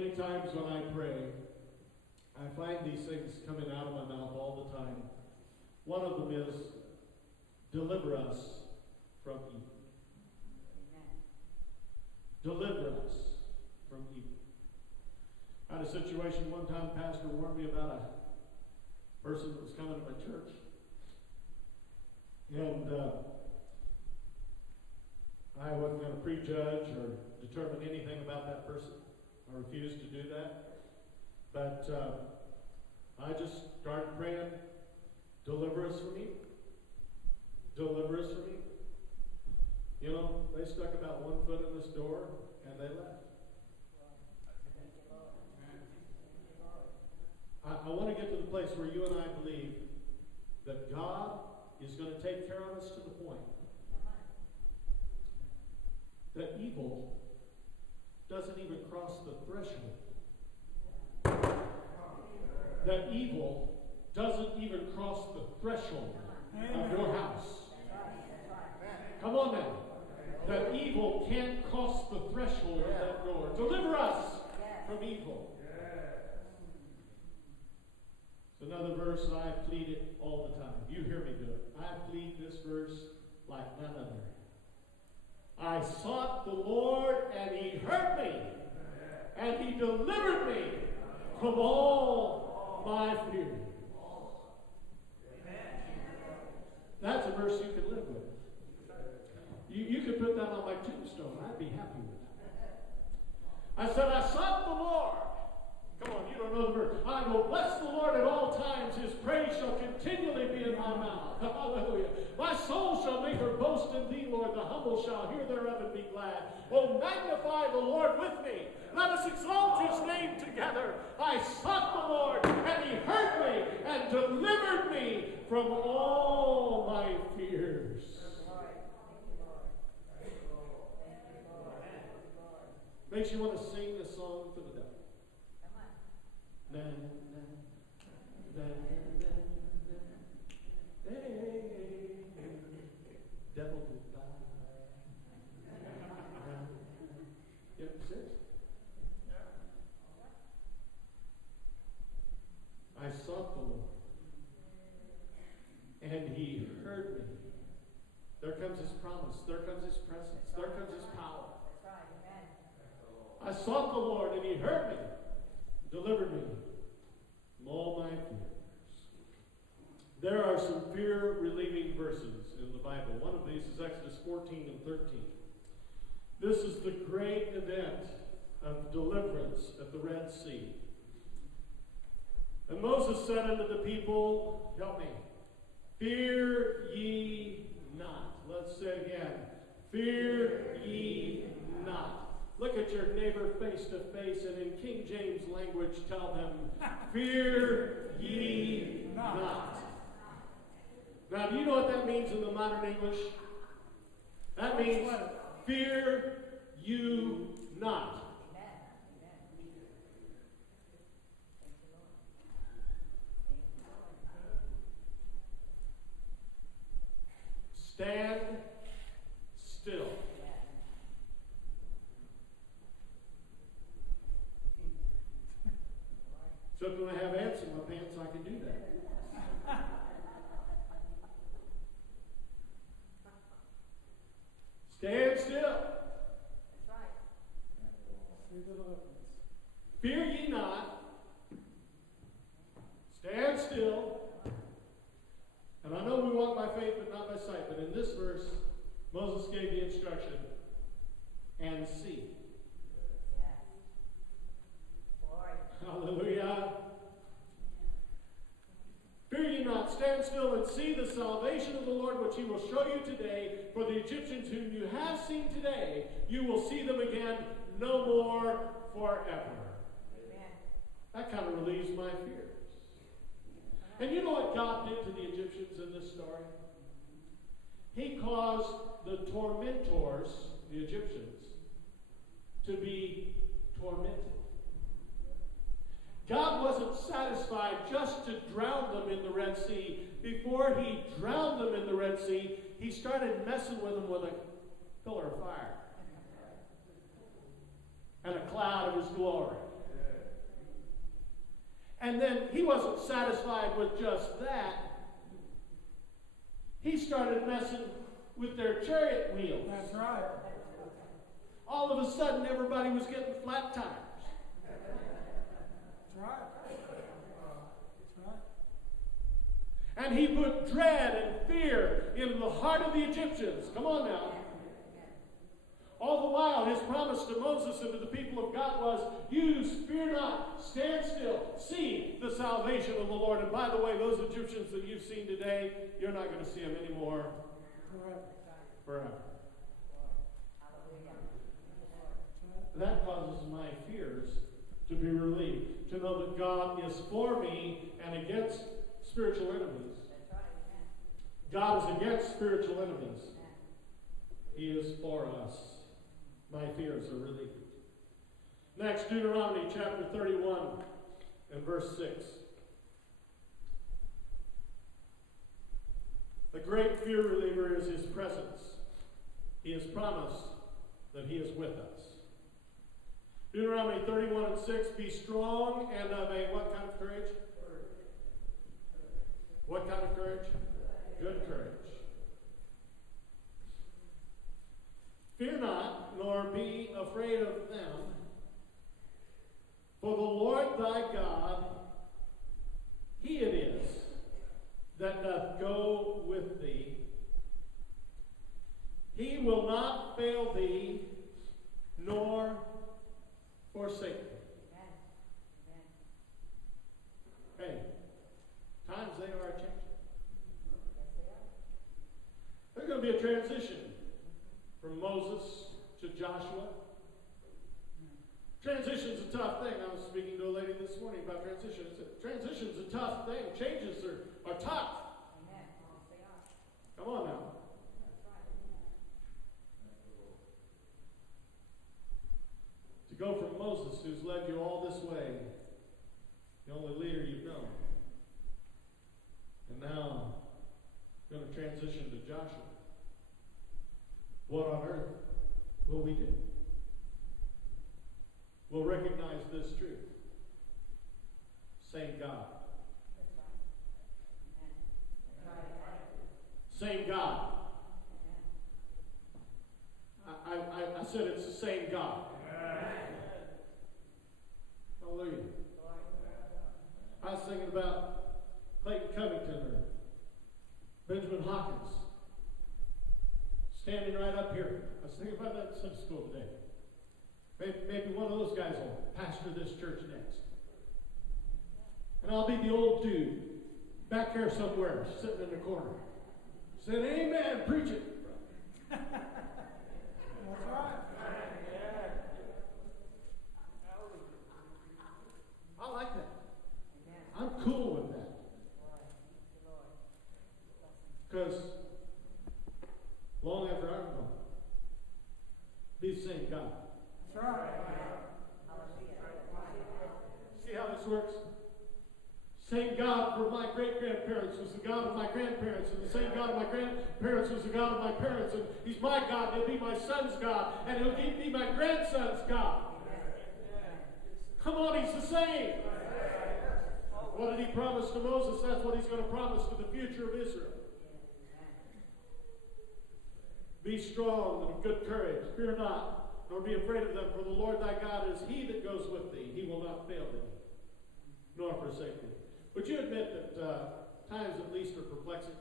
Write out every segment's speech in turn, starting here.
many times when I pray, I find these things coming out of my mouth all the time. One of them is, deliver us from evil. Deliver us from evil. I had a situation one time, Pastor warned me about a person that was coming to my church. And I wasn't going to prejudge or determine anything about that person. I refused to do that. But I just started praying, deliver us from evil. Deliver us from evil. You know, they stuck about 1 foot in this door and they left. I want to get to the place where you and I believe that God is going to take care of us to the point that evil doesn't even cross the threshold. That evil doesn't even cross the threshold of your house. Come on now. That evil can't cross the threshold of that door. Deliver us from evil. It's another verse I plead it all the time. You hear me do it. I plead this verse like none other. I sought the Lord, and He heard me, and He delivered me from all my fears. That's a verse you can live with. You could put that on my tombstone. I'd be happy with it. I said, I sought the Lord. Come on, you don't know the verse. I will bless the Lord at all times. His praise shall continually be in my mouth. Hallelujah. My soul shall make her boast in thee, Lord. The humble shall hear thereof and be glad. Oh, magnify the Lord with me. Let us exalt his name together. I sought the Lord, and he heard me and delivered me from all my fears. Makes you want to sing the song for the devil. Na, na, na, na, na. Hey, devil goodbye. Yeah, seriously. I sought the Lord, and he heard me. There comes his promise. There comes his presence. There comes his power. I sought the Lord, and he heard me, delivered me from all my fears. There are some fear-relieving verses in the Bible. One of these is Exodus 14 and 13. This is the great event of deliverance at the Red Sea. And Moses said unto the people, help me, fear ye not. Let's say it again. Fear ye not. Look at your neighbor face to face, and in King James language, tell them, fear ye not. Now, do you know what that means in the modern English? That means, fear you not. Stand still. Except when I have ants in my pants, I can do that. Stand still. That's right. Fear ye not. Stand still. And I know we walk by faith but not by sight, but in this verse, Moses gave the instruction, and see. Hallelujah. Fear ye not, stand still and see the salvation of the Lord, which he will show you today. For the Egyptians whom you have seen today, you will see them again no more forever. Amen. That kind of relieves my fears. And you know what God did to the Egyptians in this story? He caused the tormentors, the Egyptians, to be tormented. God wasn't satisfied just to drown them in the Red Sea. Before he drowned them in the Red Sea, he started messing with them with a pillar of fire and a cloud of his glory. And then he wasn't satisfied with just that. He started messing with their chariot wheels. That's right. All of a sudden, everybody was getting flat tires. That's right. That's right. And he put dread and fear into the heart of the Egyptians. Come on now. All the while, his promise to Moses and to the people of God was, you fear not, stand still, see the salvation of the Lord. And by the way, those Egyptians that you've seen today, you're not going to see them anymore forever. That causes my fears to be relieved, to know that God is for me and against spiritual enemies. God is against spiritual enemies. He is for us. My fears are relieved. Next, Deuteronomy chapter 31 and verse 6. The great fear reliever is his presence. He has promised that he is with us. Deuteronomy 31 and 6, be strong and of a what kind of courage? What kind of courage? Good courage. Fear not, nor be afraid of them, for the Lord thy God, he it is that doth go with thee. He will not fail thee, nor forsake thee. Hey, times they are changing. There's going to be a transition from Moses to Joshua. Transition's a tough thing. I was speaking to a lady this morning about transition. Transition's a tough thing. Changes are tough. Come on now. To go from Moses, who's led you all this way, the only leader you've known, and now going to transition to Joshua. What on earth will we do? We'll recognize this truth. Same God. Same God. I said it's the same God. Hallelujah. I was thinking about Clayton Covington or Benjamin Hawkins standing right up here. I was thinking about that in Sunday school today. Maybe one of those guys will pastor this church next. And I'll be the old dude back here somewhere, sitting in the corner, saying, amen, preach it. That's right. I like that. I'm cool with that. Because long after I'm gone, be the same God. That's right. See how this works? Same God for my great-grandparents was the God of my grandparents, and the same God of my grandparents was the God of my parents, and he's my God, and he'll be my son's God, and he'll be my grandson's God. Come on, he's the same. What did he promise to Moses? That's what he's going to promise to the future of Israel. Be strong and of good courage. Fear not, nor be afraid of them, for the Lord thy God is he that goes with thee. He will not fail thee, nor forsake thee. Would you admit that times at least are perplexing?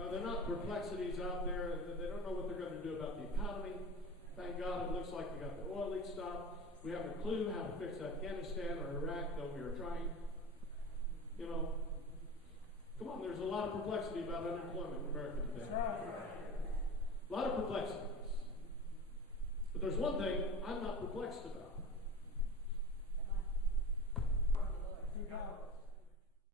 Are there not perplexities out there that they don't know what they're going to do about the economy? Thank God it looks like we got the oil leak stopped. We haven't a clue how to fix Afghanistan or Iraq, though we are trying. You know, come on, there's a lot of perplexity about unemployment in America today. That's right. A lot of perplexities. But there's one thing I'm not perplexed about.